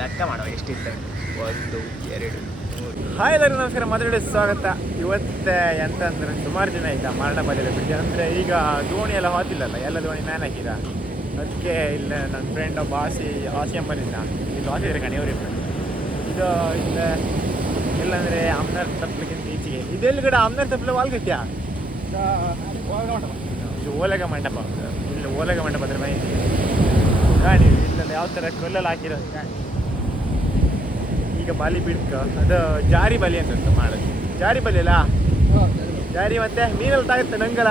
ಲೆಕ್ಕ ಮಾಡುವ ಎಷ್ಟಿತ್ತು? ಒಂದು ಎರಡು ಹಾಯ್ ಎಲ್ಲರಿಗೂ ನಮಸ್ಕಾರ ಮದುವೆ ಸ್ವಾಗತ. ಇವತ್ತೆ ಎಂತ ಅಂದ್ರೆ ಸುಮಾರು ಜನ ಇದ್ದ ಮರಣ ಬದಿಯಲ್ಲಿ ಬಿಡಿ ಅಂದ್ರೆ ಈಗ ದೋಣಿ ಎಲ್ಲ ಹೋತಿಲ್ಲಲ್ಲ ಎಲ್ಲ ದೋಣಿ ಮ್ಯಾನ್ ಹಾಕಿದ. ಅದಕ್ಕೆ ಇಲ್ಲ ನನ್ನ ಫ್ರೆಂಡ್ ಒಬ್ಬ ಆಸಿ ಆಸಿಯಮ್ಮನಿಂದ ಇದು ಆಸಿದ್ರೆ ಕಣಿ ಇರ್ತಾರೆ ಇದು ಇಲ್ಲ ಇಲ್ಲಾಂದ್ರೆ ಅಮ್ನರ್ ತಪ್ಪಲಿಕ್ಕಿಂತ ಈಚೆಗೆ. ಇದೆಲ್ಲ ಕಡೆ ಅಮ್ನರ್ ತಪ್ಪಲೆ ವಾಲ್ಗತ್ಯಾ ಇದು ಓಲಗ ಮಂಟಪ. ಇಲ್ಲಿ ಓಲಗ ಮಂಟಪ ಅದ್ರ ಮೈ ಗಾಡಿ ಇಲ್ಲಲ್ಲ ಯಾವ ಥರ ಕೊಲ್ಲಲ್ಲಿ ಹಾಕಿರೋದು ಈಗ ಬಾಲಿ ಬಿಡ್ಕ ಅದು ಜಾರಿ ಬಲಿ ಅಂತ ಮಾಡೋದು. ಜಾರಿ ಬಲಿ ಅಲ್ಲ? ಜಾರಿ ಮತ್ತೆ ಮೀನಲ್ಲಿ ತಾಗುತ್ತೆ ನಂಗಲ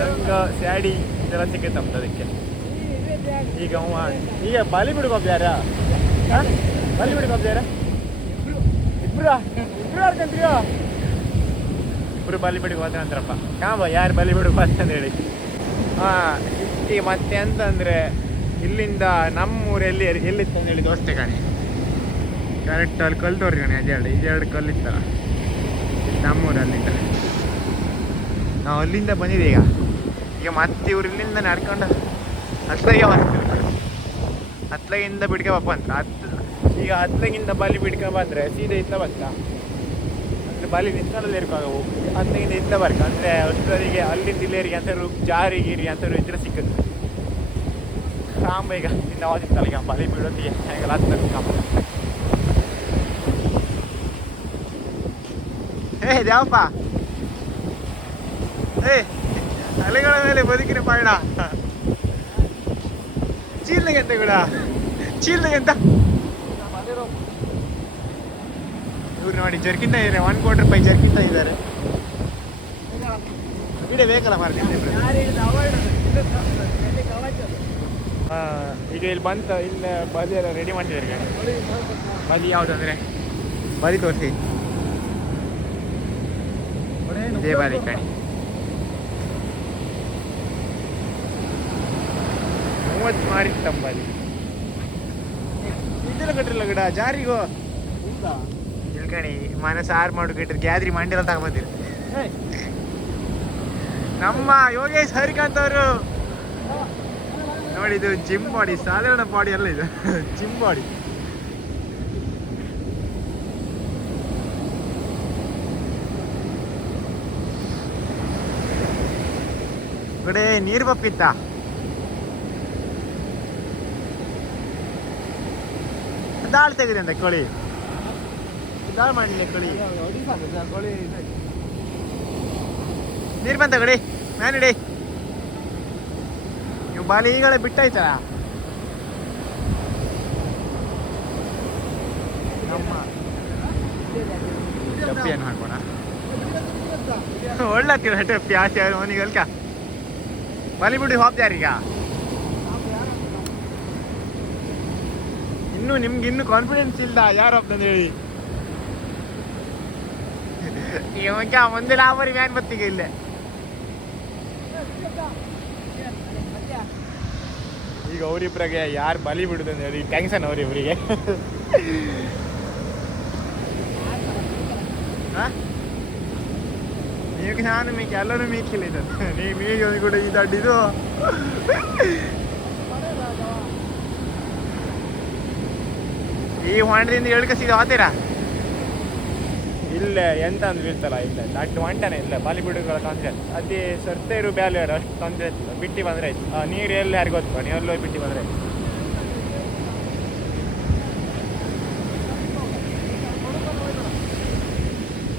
ನಂಗ ಸ್ಯಾಡಿ ಇದೆಲ್ಲ ಸಿಕ್ಕೈತಂತ ಅದಕ್ಕೆ. ಈಗ ಈಗ ಬಾಲಿ ಬಿಡ್ಕೋಬ್ ಯಾರ? ಬಾಲಿ ಬಿಡ್ಕೋಬ್ ಯಾರ? ಇಬ್ರು. ಇಬ್ರು ಯಾರ್ಕಂತ್ರಿಯೋ ಇಬ್ರು ಬಲಿ ಬಿಡಿಗೆ ಹೋದ್ರೆ ಅಂತಾರಪ್ಪ ಕಾಂಬ ಯಾರು ಬಲಿ ಬಿಡು ಅಂತ ಹೇಳಿ. ಹಾ ಮತ್ತೆ ಅಂತಂದ್ರೆ ಇಲ್ಲಿಂದ ನಮ್ಮೂರಲ್ಲಿ ಎಲ್ಲಿತ್ತು ಅಂತ ಹೇಳಿ ದೋಸ್ತೆ ಕಾಣಿ. ಕರೆಕ್ಟ್ ಅಲ್ಲಿ ಕಲ್ಲು ತೋರಿ ಕಣೆ ಅದೆರಡು ಇದೆರಡು ಕಲ್ಲಿತ್ತಲ್ಲ ನಮ್ಮೂರಲ್ಲಿಂದ ನಾವು ಅಲ್ಲಿಂದ ಬಂದಿದೆ ಈಗ. ಈಗ ಮತ್ತೆ ಇವ್ರು ಇಲ್ಲಿಂದ ನಡ್ಕೊಂಡು ಹತ್ಲಗೆ ಬರ್ತೀವಿ ಹತ್ಲಗಿಂದ ಬಿಡ್ಕ ಬಪ್ಪ ಅಂತ ಹತ್ತು ಈಗ ಹತ್ಲಗಿಂದ ಬಲಿ ಬಿಡ್ಕ ಬಂದರೆ ಸೀದಾ ಇತ್ತ ಬಂತ ಅಂದರೆ ಬಲಿ ನಿಂತಲ್ಲಿ ಇರ್ಕಾಗ ಹತ್ಲಗಿಂದ ಇತ್ತ ಬರ್ಕ. ಅಂದರೆ ಅಷ್ಟರಿಗೆ ಅಲ್ಲಿಂದ ಇಲ್ಲೇರಿಗೆ ಅಂತ ಜಾರಿ ಗೀರಿ ಅಂತ ಇದ್ರೆ ಸಿಕ್ಕುತ್ತೆ. ಕಾಂಬ ಈಗ, ಇನ್ನು ಯಾವ್ದಿತ್ತಲ್ಲ ಈಗ ಬಲಿ ಬಿಡೋದಿಗೆ ಹೆಂಗಲ್ಲ ಹತ್ತಕ್ಕೆ ಕಾಂಬ ಏ ದ್ಯಾವಪ್ಪ ಏ ಅಲೆಗಳ ಮೇಲೆ ಬದುಕಿನ ಪಯಣ. ಚೀಲ್ನಾಗೆ ಅಂತ ಕೂಡ ಚೀಲ್ನಾಗೆ ಅಂತ. ಇವ್ರು ನೋಡಿ ಜರ್ಕಿಂತ ಇದ್ದಾರೆ. ಒನ್ ಕೋಟಿ ರೂಪಾಯಿ ಜರ್ಕಿಂತ ಇದ್ದಾರೆ. ವಿಡಿಯೋ ಬೇಕಲ್ಲ ಮಾರ್ಕೆಟ್ ಈಗ ಇಲ್ಲಿ ಬಂತ ಇಲ್ಲಿ ಬದಿ ಎಲ್ಲ ರೆಡಿ ಮಾಡ್ತಿದ್ದಾರೆ ಗಾಡಿ ಬದಿ ಯಾವುದಂದ್ರೆ ಬದಿ ತೋರಿಸಿ. ಇದೇ ಬಾರಿ ಕಣಿ. ಮೂವತ್ತು ಮಾರಿತ್ತಂಬಲ್ಲಿ ಇದೆಲ್ಲ ಕಟ್ಟಿಲ್ಲ ಗಿಡ ಜಾರಿಗೋ ಇಲ್ಲಿ ಕಣಿ ಆರು ಮಾಡು ಕಟ್ಟಿದ್ ಗ್ಯಾದ್ರಿ ಮಂಡಿಲ್ಲ ತಗೊಂಬಂದಿರ ನಮ್ಮ ಯೋಗೇಶ್ ಹರಿಕಾಂತ್ ಅವರು. ನೋಡಿ ಇದು ಜಿಮ್ ಬಾಡಿ ಸಾಧಾರಣ ಬಾಡಿ ಅಲ್ಲ ಇದು. ಜಿಮ್ ಬಾಡಿ ಕಡೆ ನೀರು ಬಪ್ಪಿತ್ತ? ದಾಳ್ ತೆಗಿದೆ ಅಂತ ಕೋಳಿ. ದಾಳ್ ಮಾಡಿಲ್ಲ ಕೋಳಿ. ನೀರು ಬಂತ ನಾನು ಇಡಿ. ನೀವು ಬಾಲಿ ಈಗಲೇ ಬಿಟ್ಟಾಯ್ತಾ ನಮ್ಮ ಟಪ್ಪಿ ಏನು ಹಾಕೋಣ. ಒಳ್ಳೆ ಟಪ್ಪಿ ಆಸೆ ಅವನಿಗೆ ಅಲ್ಕ ಬಾಲಿವುಡ್ ಹೋಗ್ತಾರೀಗ ಇನ್ನು ನಿಮ್ಗೆ ಇನ್ನು ಕಾನ್ಫಿಡೆನ್ಸ್ ಇಲ್ಲ ಯಾರು ಅಂತ ಹೇಳಿ. ಇವಾಗ ಮುಂದೆ ಲಾಭರಿ ಮ್ಯಾನ್ ಬತ್ತಿಗೆ ಇಲ್ಲೇ. ಈಗ ಅವರಿಬ್ರಿಗೆ ಯಾರು ಬಲಿ ಬಿಡುದಂತ ಹೇಳಿ ಟೆನ್ಷನ್ ಅವರಿಬ್ರಿಗೆ. ನೀವು ನಾನು ಮೀಕಿ ಎಲ್ಲರೂ ಮೀಕಿಲ್ಲ ಇದು ನೀವು ಮೀಗೆ ಕೂಡ ಇದು ದಡ್ಡಿದು. ಈ ಹೊಂಡದಿಂದ ಎಳ್ಕ ಸೀದಾ ಇಲ್ಲ ಎಂತ ಅಂದ್ ಬೀಳ್ತಲ್ಲ ಇಲ್ಲ ದಡ್ಡ ಹೊಂಟನೆ ಇಲ್ಲ ಬಾಲಿವುಡ್ಗಳ ತೊಂದರೆ ಅದೇ ಸರ್ತೆ ಇರು ಬ್ಯಾಲೆ ಅಷ್ಟು ತೊಂದರೆ ಆಯ್ತು. ಬಿಟ್ಟಿ ಬಂದ್ರೆ ಆಯ್ತು. ನೀರು ಎಲ್ಲಿ ಯಾರಿಗೂ ಗೊತ್ತು ನೀವು ಎಲ್ಲೋ ಬಿಟ್ಟಿ ಬಂದ್ರೆ ಆಯ್ತು.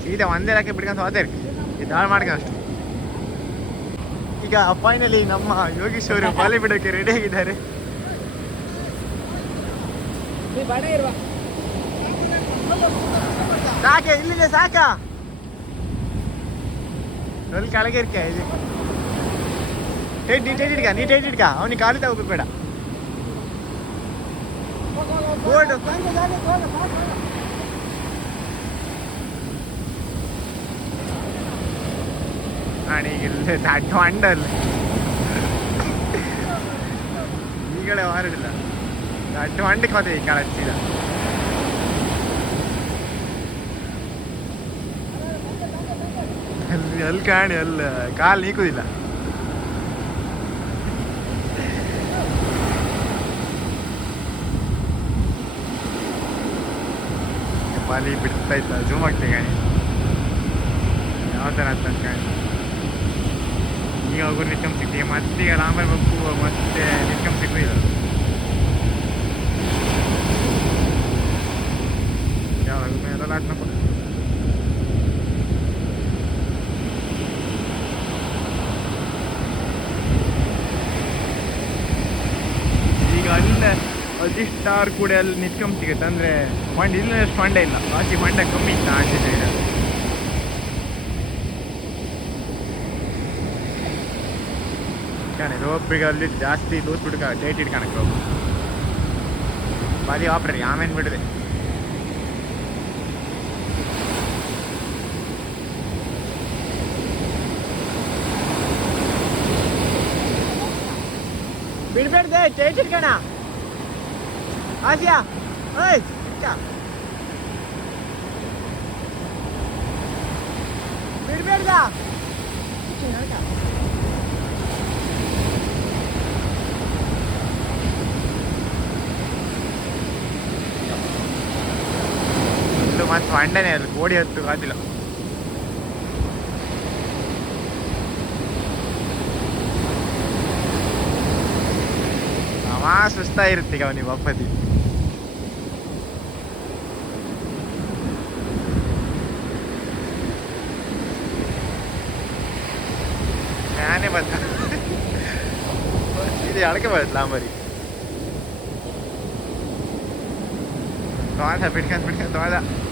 ಸೀದಾ ಒಂದೇ ರಾಕೆ ಬಿಡ್ಕೊಂಡು ಹೋದೇರಿ ಇದು ಮಾಡ್ಕ ಅಷ್ಟು. ಈಗ ಫೈನಲಿ ನಮ್ಮ ಯೋಗೀಶ್ ಅವರು ಬಾಲಿ ಬಿಡೋಕೆ ರೆಡಿ ಆಗಿದ್ದಾರೆ. ಸಾಕೆ ಇಲ್ಲಿದೆ ಸಾಕ? ಅಲ್ಲಿ ಕೆಳಗೆ ಇರ್ಕ ಟೈಟ್ ನೀಟ್ ಇಟ್ಕ ನೀಟ್ ಇಟ್ಕ ಅವನಿಗೆ ಕಾಲು ತಗೋಬೇಕು ಬೇಡ. ಬೋರ್ಡ್ ನಾನೀಗಿಲ್ಲ ದಾಟ ಅಂಡಲ್ಲ ಈಗಡೆ ಹೊರಡಿಲ್ಲ ದಾಟ ಅಂಡಕ್ಕೆ ಹೋದೆ ಈ ಕಾಲ ಹಚ್ಚಿದ ಅಲ್ಲಿ ಅಲ್ಲಿ ಕಾಣಿ ಅಲ್ಲಿ ಕಾಲು ನೀಕುದಿಲ್ಲ ಅಲ್ಲಿ ಬಿಡ್ತಾ ಇತ್ತ ಜೂಮ್ ಆಗ್ತದೆ ಕಾಣಿ ಯಾವ ಥರ ಅಂತ ಕಾಣಿ ಈಗ ಅವ್ರು ನಿತ್ಕೊಂಡ್ ಸಿಗ್ತೀವಿ ಮತ್ತೆ ಈಗ ರಾಮರ್ ಬಪ್ಪು ಮತ್ತೆ ನಿತ್ಕೊಂಡ್ ಸಿಗ್ತಿಲ್ಲ ಯಾವಾಗ ಎಲ್ಲ ಈಗ ಅಲ್ಲ ಅದಿಷ್ಟಾರು ಕೂಡ ಅಲ್ಲಿ ನಿತ್ಕೊಂಡ್ ಸಿಗುತ್ತೆ. ಅಂದ್ರೆ ಮಂಡ್ ಇಲ್ಲ ಅಷ್ಟು ಮಂಡೆ ಇಲ್ಲ. ಆಚೆ ಮಂಡೆ ಕಮ್ಮಿ ಇತ್ತು ಆಚೆ ಕಾಣೆ ರೋಪಿಗೆ ಅಲ್ಲಿ ಜಾಸ್ತಿ ಲೂಸ್ ಬಿಡ್ಕ ಡೇಟ್ ಇಟ್ಕೊಳಕ್ಕೆ ರೋಪ್ ಬಾರಿ ಆಪ್ರಿ ಆಮೇಲೆ ಬಿಡಿದೆ ಬಿಡ್ಬೇಡ್ದೆ ಟೈಟ್ ಇಟ್ಕಣ ಆಸಿಯಾ ಓಯ್ ಇಟ್ಕ. ಬಿಡ್ಬೇಡ್ದ ಇಚ್ಚು ನೋಡ್ಕ. ಇದು ಮತ್ತೆ ಫಂಡನೇ ಅದು ಗೋಡಿ ಹತ್ತು ಕಾದಿಲ್ಲ ಅವ ಸುಸ್ತಾ ಇರುತ್ತೆ ಈಗ ಅವನಿಗೆ ಒಪ್ಪತಿ ನಾನೇ ಬಂದ ಇದು ಅಡಕೆ ಬರುತ್ತೆ ಲಾಂಬರಿ ತೊಗೊಂಡ ಬಿಡ್ಕೊಂಡ್ ಬಿಡ್ಕೊಂಡ್ ತೊಗೊಂಡ ನಾಣಿ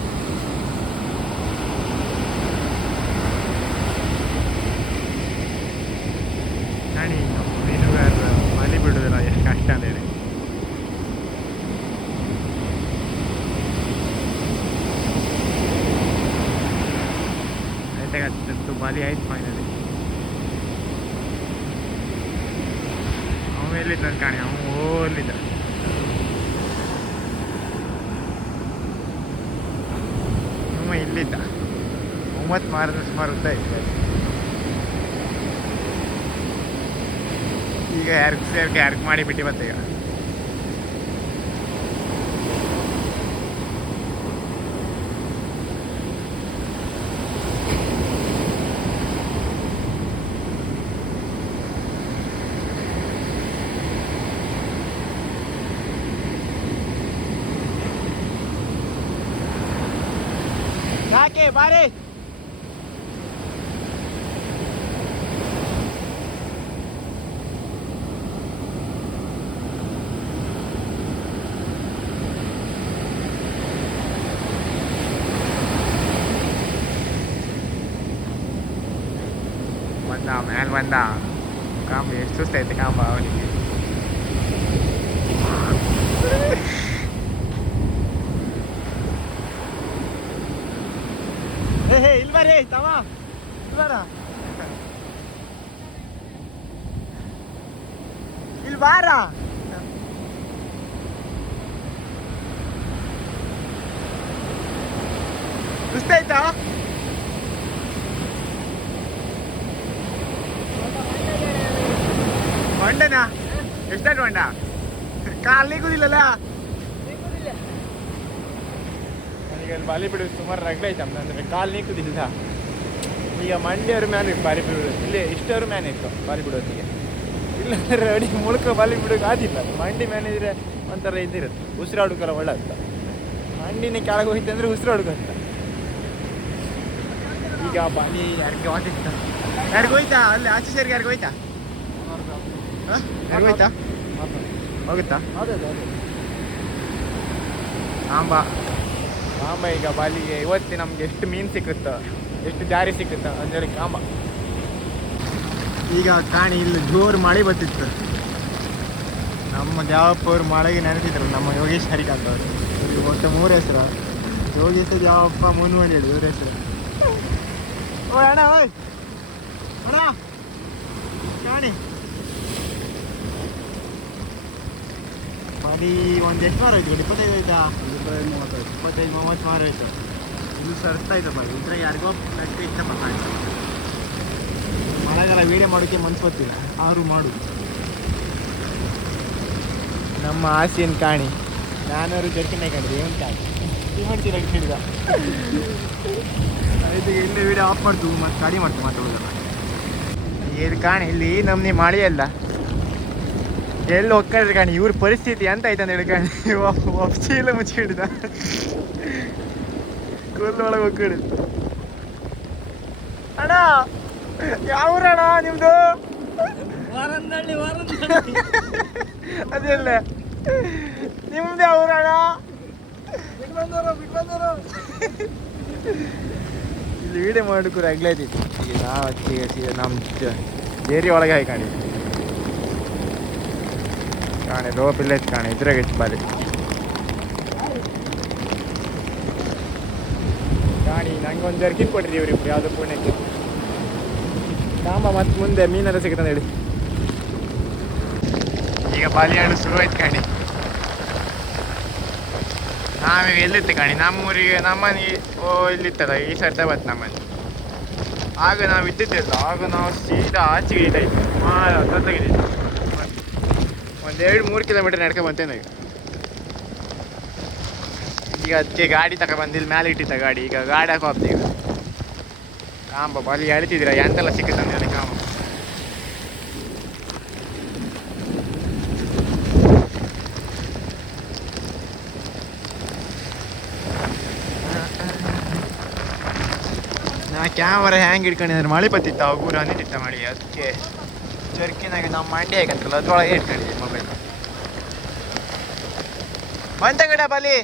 ಬಿಡುದಿಲ್ಲ ಎಷ್ಟು ಕಷ್ಟ ಅಂತ ಹೇಳಿ ಆಯ್ತಾಗತ್ತು ಬಲಿ ಆಯ್ತು ಫೈನಲಿ ಅವನು ಎಲ್ಲಿದ್ದ ಕಾಣಿ ಅವನು ಓಲಿದ್ದ ಇವ ಇಲ್ಲಿದ್ದ ಒಂಬತ್ತು ಮಾರದ ಸುಮಾರು ಉದ್ದ ಇತ್ತು ಈಗ ಯಾರಿಗೂ ಸೇರ್ಕೆ ಯಾರಿಗೂ ಮಾಡಿ ಬಿಟ್ಟು ಮತ್ತೆ ಈಗ? ಬಂದ ಮ್ಯಾಲ ಬಂದ ಕಾಂಬ ಎಷ್ಟು ಸುಸ್ತೈತೆ ಕಾಂಬ ಅವನಿಗೆ ಹೇ ಹೇ ಇಲ್ಲಿ ಬಾರಿ ತಮ್ಮ ಇಲ್ ಬಾರ ಇಲ್ಲಿ ಬಾರ ಸುಸ್ತಾಯ್ತಾ ಹೊಂಡನ ಕಾಲಿ ಕುದಿಲ್ಲಲ್ಲ ನನಗೆ ಅಲ್ಲಿ ಬಾಲಿ ಬಿಡು ಸುಮಾರು ರಗಳೆ ಐತೆ ಅಂದ್ರೆ ಕಾಲು ನೀಕುದಿಲ್ಲ ಈಗ ಮಂಡ್ಯವ್ರ ಮ್ಯಾನ್ ಬಾರಿ ಬಿಡೋದು ಇಲ್ಲಿ ಇಷ್ಟವ್ರ ಮ್ಯಾನ್ ಇತ್ತು ಬಾರಿ ಬಿಡೋದಿಗೆ ಇಲ್ಲ ಅಡಿ ಮುಳುಕ ಬಾಲಿ ಬಿಡೋಕೆ ಆದಿಲ್ಲ ಮಂಡಿ ಮ್ಯಾನ್ ಇದ್ರೆ ಒಂಥರ ಇದಿರುತ್ತೆ ಉಸಿರಾಡೋಕೆಲ್ಲ ಒಳ್ಳೆ ಅಂತ ಮಂಡಿನ ಕೆಳಗೆ ಹೋಯ್ತು ಅಂದ್ರೆ ಉಸಿರಾಡೋಕಂತ ಈಗ ಬಾಲಿ ಯಾರಿಗೆ ಹೋಗಿತ್ತ ಯಾರಿಗೆ ಹೋಯ್ತಾ ಅಲ್ಲಿ ಆಚೆ ಸೇರಿಗೆ ಯಾರಿಗೆ ಹೋಯ್ತಾ ಹ? ಯಾರಿಗೆ ಹೋಯ್ತಾ ಹೋಗುತ್ತಾ? ಅದೇ ಆಂಬ. ಆಂಬ ಈಗ ಬಾಲಿಗೆ ಇವತ್ತು ನಮ್ಗೆ ಎಷ್ಟು ಮೀನು ಸಿಕ್ಕುತ್ತೋ ಎಷ್ಟು ಜಾರಿ ಸಿಕ್ಕುತ್ತೋ ಅಂದ್ರೆ ಕಾಂಬ ಈಗ ಕಾಣಿ ಇಲ್ಲಿ ಜೋರು ಮಳೆ ಬರ್ತಿತ್ತು. ನಮ್ಮ ದ್ಯಾವಪ್ಪ ಅವ್ರು ಮಳೆಗೆ ನೆನೆಸಿದ್ರು ನಮ್ಮ ಯೋಗೇಶ್ ಹರಿಕಾಂತ್ ಅವರು. ಒಟ್ಟು ಮೂರು ಹೆಸರು. ಯೋಗೇಶ್ ದ್ಯಾವಪ್ಪ ಮಂಡಿ ಇವ್ರ ಹೆಸರು. ಓ ಅಣ್ಣ ಓಯ್. ಅಣ್ಣ ಕಾಣಿ. ಮಡಿ ಒಂದು ಎಷ್ಟು ಮಾರು ಹೋಯ್ತು ಇಪ್ಪತ್ತೈದು ಆಯ್ತಾ? ಇಪ್ಪತ್ತೈದು ಮೂವತ್ತು ಮಾರು ಆಯಿತು. ಇದು ಸರ್ಸ್ತಾ ಇದ್ದಪ್ಪ ಇದ್ರಾಗ ಯಾರಿಗೋ ಕಟ್ಟಿ ಇತ್ತಪ್ಪ ಮಳೆಗಾಲ ವೀಡಿಯೋ ಮಾಡೋಕ್ಕೆ ಮನ್ಸು ಗೊತ್ತಿಲ್ಲ ಆರು ಮಾಡು. ನಮ್ಮ ಆಸೆಯನ್ನು ಕಾಣಿ. ನಾನವರು ಜರ್ಕಿನ ಕಂಡ್ರಿ ಏನು ಕಾಣಿ. ಸಿಮೆಂಟ್ ಹಿಡಿದ ಇದು ಇಲ್ಲಿ ವಿಡಿಯೋ ಆಫ್ ಮಾಡ್ತು ಮತ್ತೆ ಗಾಡಿ ಮಾಡ್ತು ಮಾತಾಡೋದಲ್ಲ ಏನು ಕಾಣಿ, ಇಲ್ಲಿ ನಮ್ನಿ ಮಳೆ ಅಲ್ಲ. ಎಲ್ಲಿ ಹೋಗ್ಕೊಂಡ್ರೆ ಕಾಣಿ ಇವ್ರ ಪರಿಸ್ಥಿತಿ ಅಂತ ಆಯ್ತು ಅಂತ ಹೇಳಿ ಕಾಣಿ. ಚೀಲ ಮುಚ್ಚಿಡಿದ ಕೂದಲೊಳಗೆ ಹೋಗ್ಬಿಡಿ ಅಣ್ಣ ಯಾವ್ರಣ್ಣ ನಿಮ್ದು? ಅದಿಲ್ಲ. ನಿಮ್ದು ಬಂದವರು ಇಲ್ಲಿ ವೀಡಿಯೋ ಮಾಡೋಕ್ಕೂ ಆಗ್ಲೈತಿತ್ತು ಈಗ ನಾವು ನಮ್ಮ ಏರಿ ಒಳಗೆ ಹಾಕಿ ಕಾಣಿ ಇಲ್ಲ ಐತೆ ಕಾಣಿ ಇದ್ರಾಗ ಹೆಚ್ಚು ಬಾರಿ ಕಾಣಿ ನಂಗೆ ಒಂದು ಜರ್ಕಿ ಕೊಡ್ರಿ ಇವ್ರಿಬ್ರು, ಯಾವುದು ಪುಣ್ಯಕ್ಕೆ. ಸಾಂಬ ಮತ್ತೆ ಮುಂದೆ ಮೀನೆಲ್ಲ ಸಿಗ್ತದೆ ಹೇಳಿ. ಈಗ ಬಾಲಿಹಣ್ಣು ಶುರು ಆಯ್ತು ಕಾಣಿ. ನಾವೀಗ ಎಲ್ಲಿತ್ತು ಕಾಣಿ? ನಮ್ಮೂರಿಗೆ, ನಮ್ಮನೆ, ಓ, ಇಲ್ಲಿತ್ತಲ್ಲ, ಈ ಸರ್ತ ಬಂತು ನಮ್ಮನೆ ಆಗ ನಾವು ಇದ್ದಿದ್ದಿಲ್ಲ, ಆಗ ನಾವು ಸೀದಾ ಆಚೆಗೆ ಇದ್ದಾಯ್ತು ಮಾಡ ಒಂದು ಎರಡು ಮೂರು ಕಿಲೋಮೀಟರ್ ನಡ್ಕೊಂಡು ಬಂತೇನೆ ಈಗ ಈಗ ಅದಕ್ಕೆ ಗಾಡಿ ತಕ ಬಂದಿಲ್ಲ ಮೇಲೆ ಇಟ್ಟಿದ್ದ ಗಾಡಿ. ಈಗ ಗಾಡಿ ಹಾಕೋ ಹೋಗ್ತೀವಿ ಈಗ. ಕಾಂಬ, ಅಲ್ಲಿ ಎಳ್ತಿದ್ದೀರ ಎಂತೆಲ್ಲ ಸಿಕ್ಕುತ್ತೆ ಅದಕ್ಕೆ ಕಾಂಬ. ಕ್ಯಾಮರಾ ಹ್ಯಾಂಗ್ ಹಿಡ್ಕೊಂಡಿದ್ರೆ ಮಳೆ ಬತ್ತಿತ್ತ ಅವ್ರು ನಿಂತಿತ್ತ ಮಳೆ ಅದಕ್ಕೆ. ಜರ್ಕಿನಾಗ ನಾವು ಮಂಡಿ ಹಾಕಂತ್ರಲ್ಲ ಅದ್ರೊಳಗೆ ಇಟ್ಕೊಂಡಿದ್ದೆ ಮೊಬೈಲ್ ಬಂತ ಗಿಡ ಬಲಿ.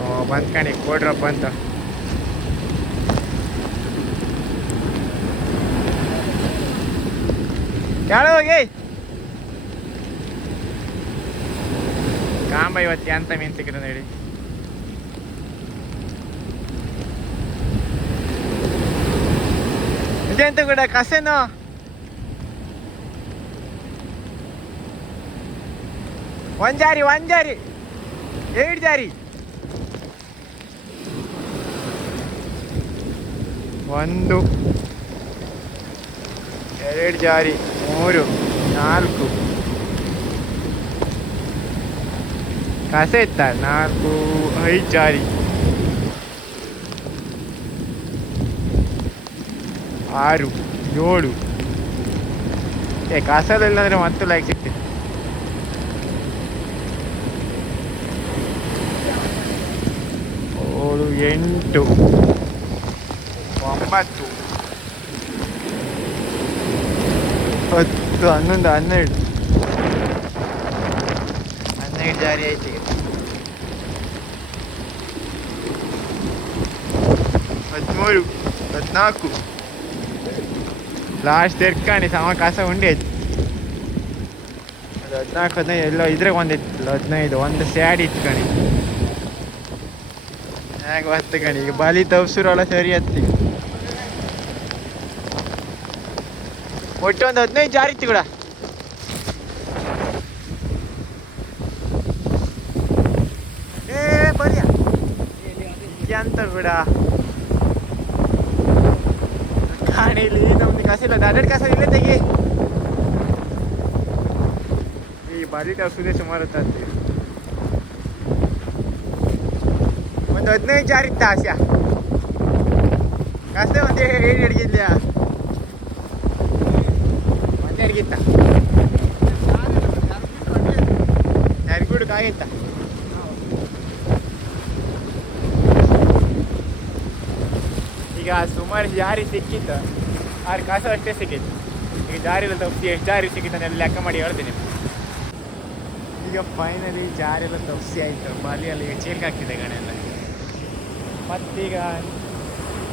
ಓ ಬಂದ್ ಕಣಿ ಕೊಡ್ರಪ್ಪ ಅಂತ ಹೋಗಿ? ಕಾಂಬ ಇವತ್ತು ಎಂತ ಮೀನ್ ಸಿಕ್ಕಿದ ಹೇಳಿ ಇದೆಂತ ಕೂಡ ಕಸೇನು ಒಂದ್ ಜಾರಿ ಒಂದ್ ಜಾರಿ ಎರಡು ಜಾರಿ ಒಂದು ಎರಡು ಜಾರಿ ಮೂರು ನಾಲ್ಕು ಕಸ ಇತ್ತ ನಾಲ್ಕು ಐದು ಜಾರಿ ಆರು, ಏಳು. ಏ ಕಾಸಲ್ಲ ಅಂದರೆ ಮತ್ತೆ ಲೈಕ್ ಸಿಗ್ತದೆ ಏಳು, ಎಂಟು. ಒಂಬತ್ತು. ಹತ್ತು, ಹನ್ನೊಂದು, ಹನ್ನೆರಡು. ಹನ್ನೆರಡು ಜಾರಿ ಆಯ್ತು ಹದಿಮೂರು, ಹದಿನಾಲ್ಕು. ಲಾಸ್ಟ್ ತೆರ್ಕಾಣಿ ಸಮ ಕಾಸ ಉಂಡೆ ಅದು ಹದಿನಾಲ್ಕು, ಹದಿನೈದು, ಎಲ್ಲೋ ಇದ್ರಾಗ ಒಂದಿತ್ತು. ಹದಿನೈದು, ಒಂದು ಸ್ಯಾಡ್ ಇತ್ತು ಕಣಿ. ಹೇಗೆ ಹತ್ತು ಕಣಿ? ಈಗ ಬಲಿ ತಪ್ಸಿರೋಲ್ಲ ಸರಿ ಹತ್ತಿ ಒಟ್ಟು ಒಂದು ಹದಿನೈದು ಜಾರಿ ಇತ್ತು ಕೂಡ. ಅಂತ ಬಿಡ ಕಾಣಿಲಿ ನಮ್ದು ಕಸಿಲ್ಲ ದಾಡಡ್ ಕಸ ಇಲ್ಲೇ ತೆಗಿ. ಈ ಬಾರಿ ತಪ್ಸುದೇ ಸುಮಾರು ಹೊತ್ತಾಗ್ತಿ ಒಂದು ಹದಿನೈದು ಜಾರಿ ಇತ್ತ ಆಸ್ಯ? ಕಾಸೆ ಒಂದೇ ಏನು ಅಡಿಗಿಲ್ಲ ಒಂದೇ ಅಡಿಗಿತ್ತ ಯಾರಿಗೂಡು ಕಾಗಿತ್ತ ಈಗ ಸುಮಾರು ಜಾರಿ ಸಿಕ್ಕಿತ್ತು. ಆದ್ರೆ ಕಾಸು ಅಷ್ಟೇ ಸಿಕ್ಕಿತ್ತು. ಈಗ ಜಾರಿ ಎಲ್ಲ ತಪ್ಪಿಸಿ ಎಷ್ಟು ಜಾರಿ ಸಿಕ್ಕಿತ್ತು ಅಲ್ಲಿ ಲೆಕ್ಕ ಮಾಡಿ ಹೇಳ್ತೀನಿ ಈಗ ಫೈನಲಿ ಜಾರಿ ಎಲ್ಲ ತಪ್ಪಿಸಿ ಆಯಿತು. ಬಾಲಿಯಲ್ಲಿ ಈಗ ಚೀಲ್ಕ್ ಹಾಕ್ತಿದೆ ಗಣೆಲ್ಲ ಮತ್ತೀಗ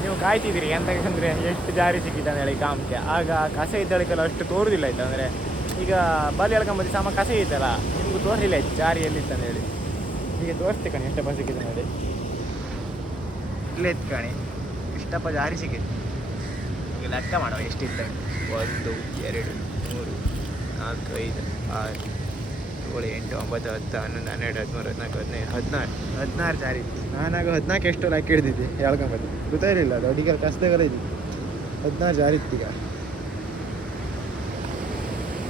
ನೀವು ಕಾಯ್ತಿದ್ದೀರಿ ಎಂತಂದ್ರೆ ಎಷ್ಟು ಜಾರಿ ಸಿಕ್ಕಿತ್ತು ಅಂತ ಹೇಳಿ ಕಾಮಕ್ಕೆ ಆಗ ಕಸ ಇದ್ದಳಕ್ಕೆಲ್ಲ ಅಷ್ಟು ತೋರುದಿಲ್ಲ ಆಯ್ತು ಅಂದರೆ ಈಗ ಬಾಲಿ ಎಳ್ಕೊಂಬತ್ತಿ ಸಾಮ ಕಸ ಇತ್ತಲ್ಲ ನಿಮಗೂ ತೋರಿಸಿಲ್ಲ ಆಯ್ತು ಜಾರಿ ಎಲ್ಲಿತ್ತು ಅಂತ ಹೇಳಿ. ಈಗ ತೋರಿಸ್ತೆ ಕಣಿ ಎಷ್ಟಪ್ಪ ಸಿಕ್ಕಿದೆ ನೋಡಿ ಇಲ್ಲೇ ಇತ್ತು ಕಣಿ. ಇಷ್ಟಪ್ಪ ಜಾರಿ ಸಿಕ್ಕಿತ್ತು? ಲೆಕ್ಕ ಮಾಡುವ ಎಷ್ಟಿತ್ತು ಒಂದು ಎರಡು ಮೂರು ನಾಲ್ಕು ಐದು ಆರು ಏಳು ಎಂಟು ಒಂಬತ್ತು ಹತ್ತು ಹನ್ನೊಂದು ಹನ್ನೆರಡು ಹದಿಮೂರು ಹದಿನಾಲ್ಕು ಹದಿನೈದು ಹದಿನಾರು. ಹದಿನಾರು ಜಾರಿ ನಾನಾಗ ಹದಿನಾಲ್ಕು ಎಷ್ಟು ಲೆಕ್ಕ ಹಿಡ್ದಿದ್ದೆ ಹೇಳ್ಕೊಂಬತ್ತು ಗೊತ್ತಾಯಿರಲಿಲ್ಲ ಅದು ಅಡಿಗೆ ಕಸದಾಗಲ್ಲ ಇದ್ದು ಹದಿನಾರು ಜಾರಿ ಇತ್ತು ಈಗ.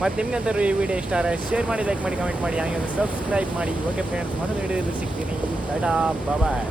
ಮತ್ತು ನಿಮ್ಗಂತರೂ ಈ ವಿಡಿಯೋ ಇಷ್ಟ ಆದರೆ ಶೇರ್ ಮಾಡಿ ಲೈಕ್ ಮಾಡಿ ಕಮೆಂಟ್ ಮಾಡಿ ಹಾಗೆ ಸಬ್ಸ್ಕ್ರೈಬ್ ಮಾಡಿ. ಓಕೆ ಫ್ರೆಂಡ್ಸ್ ಮತ್ತೊಂದು ವಿಡಿಯೋದಲ್ಲಿ ಸಿಗ್ತೀನಿ. ಟಾಟಾ ಬಾಯ್